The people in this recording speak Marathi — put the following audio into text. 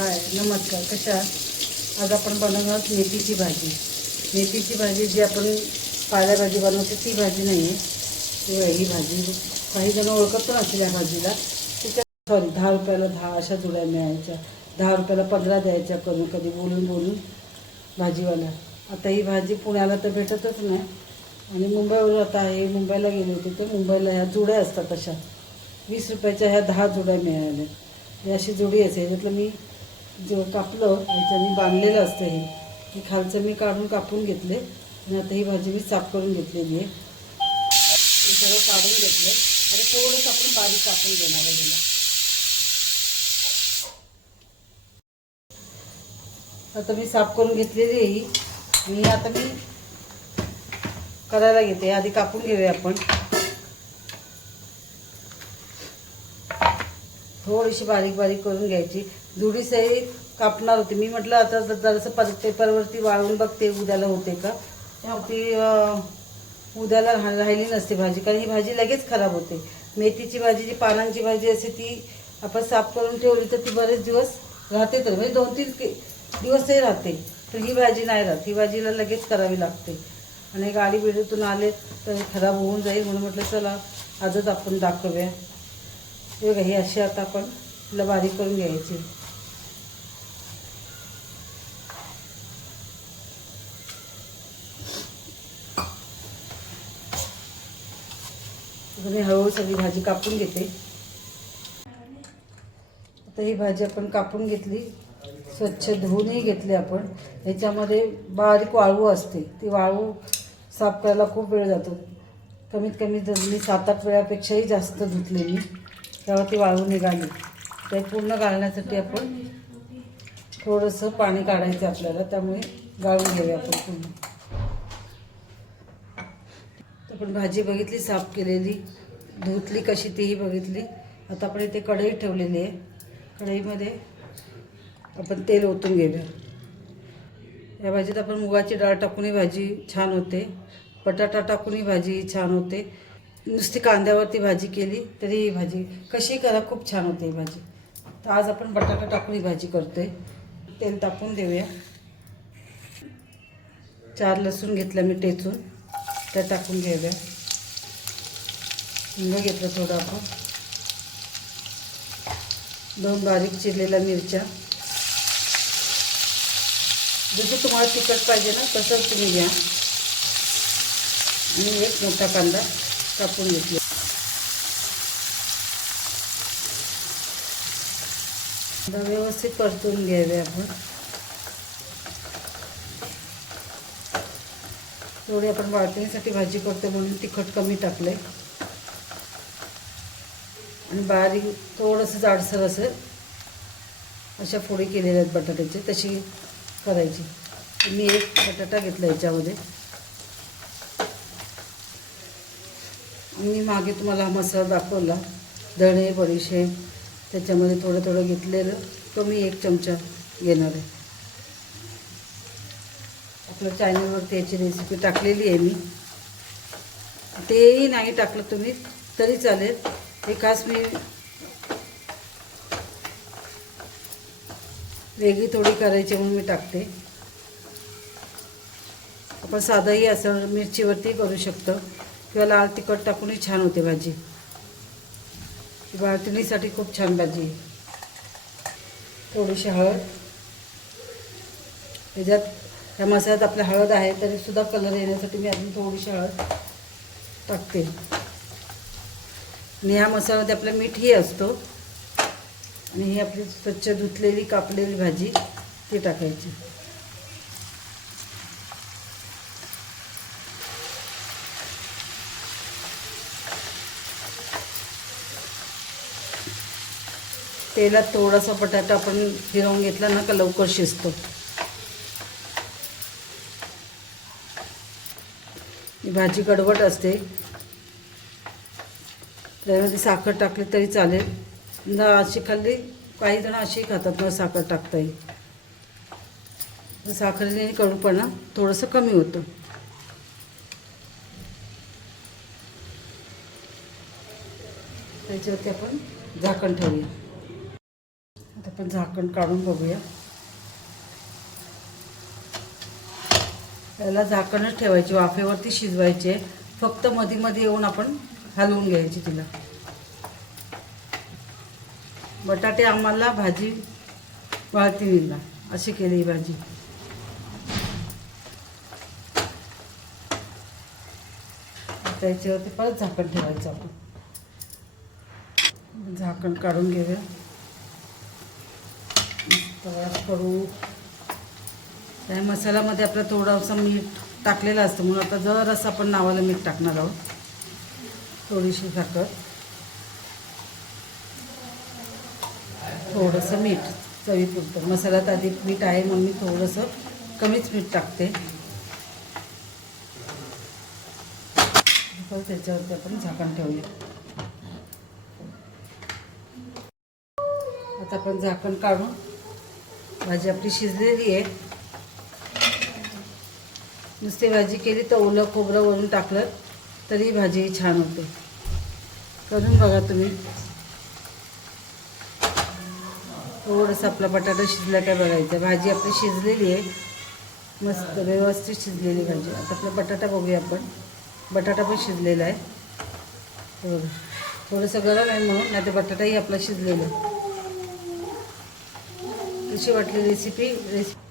हाय नमस्कार कशा आज आपण बनवणार आहोत मेथीची भाजी. मेथीची भाजी जी आपण पालेभाजी बनवतो ती भाजी नाही आहे. ही भाजी. काही जण ओळखत पण असतील या भाजीला. तिच्या सॉरी दहा रुपयाला दहा अशा जुड्या मिळायच्या. दहा रुपयाला पंधरा द्यायच्या करून कधी बोलून बोलून भाजीवाला. आता ही भाजी पुण्याला तर भेटतच नाही. आणि मुंबईवर आता हे मुंबईला गेले होते तर मुंबईला ह्या जुड्या असतात अशा. वीस रुपयाच्या ह्या दहा जुड्या मिळाल्या. ही अशी जोडी असेल त्यातलं मी जो कापलं ह्याच्यानी बांधलेलं असतं हे. की खालचं मी काढून कापून घेतले. आणि आता ही भाजी मी साफ करून घेतलेली आहे. हे सगळं काढून घेतलं. आणि थोडंसं आपण बारीक कापून घेणार आहे त्याला आता मी साफ करून घेतलेली आहे ही. आणि आता मी करायला घेते. आधी कापून घेऊया आपण. थोडीशी बारीक बारीक करून घ्यायची. जुडी सही कापणार होती. मी म्हटलं आता जरासं पर पेपरवरती वाळून बघते उद्याला होते का? ती उद्याला राह- राहिली नसते भाजी कारण ही भाजी लगेच खराब होते. मेथीची भाजी जी पानांची भाजी असते ती आपण साफ करून ठेवली तर ती बरेच दिवस राहते तर. म्हणजे दोन तीन दिवसही राहते. तर ही भाजी नाही राहत. ही भाजीला लगेच करावी लागते. आणि गाडी बिडीतून आले तर खराब होऊन जाईल म्हणून म्हटलं चला आजच आपण दाखवूया. बघा हे अशी आता आपण तिला बारीक करून घ्यायची. मी हळूहळू सगळी भाजी कापून घेते. आता ही भाजी आपण कापून घेतली. स्वच्छ धुवूनही घेतली आपण. ह्याच्यामध्ये बारीक वाळू असते. ती वाळू साफ करायला खूप वेळ जातो. कमीत कमी जर मी सात आठ वेळापेक्षाही जास्त धुतले मी तेव्हा ती वाळू निघाली. ते पूर्ण गाळण्यासाठी आपण थोडंसं पाणी काढायचं आपल्याला त्यामुळे गाळून घेऊया आपण पूर्ण. आपण भाजी बघितली साफ केलेली धुतली कशी तीही बघितली. आता आपण इथे कढई ठेवलेली आहे. कढईमध्ये आपण तेल ओतून घेऊया. या भाजीत आपण मुगाची डाळ टाकूनही भाजी छान होते. बटाटा टाकूनही भाजी छान होते. नुसती कांद्यावरती भाजी केली तरी ही भाजी कशी करा खूप छान होते ही भाजी. तर आज आपण बटाटा टाकून ही भाजी करतोय. तेल तापून देऊया. चार लसूण घेतला मी टेचून त्या टाकून घेऊया. हिंग घेतलं थोडं आपण. दोन बारीक चिरलेल्या मिरच्या. जसं तुम्हाला तिखट पाहिजे ना तसंच तुम्ही घ्या. आणि एक मोठा कांदा. कापून घेतली. व्यवस्थित परतून घ्यावे आपण. थोडी आपण वाटणीसाठी भाजी करतो म्हणून तिखट कमी टाकलंय. आणि बारीक थोडंसं जाडसर असं अशा फोडी केलेल्या आहेत बटाट्याची तशी करायची. मी एक बटाटा घेतला याच्यामध्ये. मी मागे तुम्हाला हा मसाला दाखवला धणे बडीशेप त्याच्यामध्ये थोडं थोडं घेतलेलं कमी एक चमचा घेणार आहे. आपल्या चॅनलवरती याची रेसिपी टाकलेली आहे मी. तेही नाही टाकलं तुम्ही तरी चालेल. हे खास मी वेगळी थोडी करायची म्हणून मी टाकते. आपण साधंही असं मिरचीवरती करू शकतो. किंवा लाल तिखट टाकूनही छान होते भाजी. बाळतिणीसाठी खूप छान भाजी थोडीशी हळद. त्याच्यात ह्या मसाल्यात आपल्या हळद आहे तरीसुद्धा कलर येण्यासाठी मी अजून थोडीशी हळद टाकते. आणि ह्या मसाल्यामध्ये आपलं मीठही असतो. आणि ही आपली स्वच्छ धुतलेली कापलेली भाजी ती टाकायची. तेलात थोडासा बटाटा आपण फिरवून घेतला ना का लवकर शिजतो. ही भाजी कडवट असते. त्यामध्ये साखर टाकली तरी चालेल. न अशी खाल्ली काही जण अशी खातात न साखर टाकता येईल साखरेने कडूपणा थोडंसं कमी होतं. त्याच्यावरती आपण झाकण ठेवूया. आपण झाकण काढून बघूया. त्याला झाकणच ठेवायची वाफेवरती शिजवायचे. फक्त मध्ये मध्ये येऊन आपण हलवून घ्यायची तिला. बटाटे आम्हाला भाजी वाळती अशी केली ही भाजी. त्याच्यावरती परत झाकण ठेवायचं आपण. झाकण काढून घेऊया. मस्त करू. त्या मसाल्यामध्ये आपलं थोडंसं मीठ टाकलेलं असतं. म्हणून आता जरासं आपण नावाला मीठ टाकणार आहोत. थोडीशी साखर. थोडंसं मीठ चवीपुरतं. मसाल्यात आधी मीठ आहे म्हणून मी थोडंसं कमीच मीठ टाकते. त्याच्यावरती आपण झाकण ठेवूया. आता आपण झाकण काढून भाजी आपली शिजलेली आहे. नुसती भाजी केली तर ओलं खोबरं वरून टाकलं तरी भाजी छान होते. करून बघा तुम्ही. थोडंसं आपला बटाटा शिजला काय बघायचं. भाजी आपली शिजलेली आहे. मस्त व्यवस्थित शिजलेली भाजी. आता आपला बटाटा बघूया आपण. बटाटा पण शिजलेला आहे. बघा. थोडंसं गरम आहे म्हणून नाही तर बटाटाही आपला शिजलेला आहे. कशी वाटली रेसिपी रेसिपी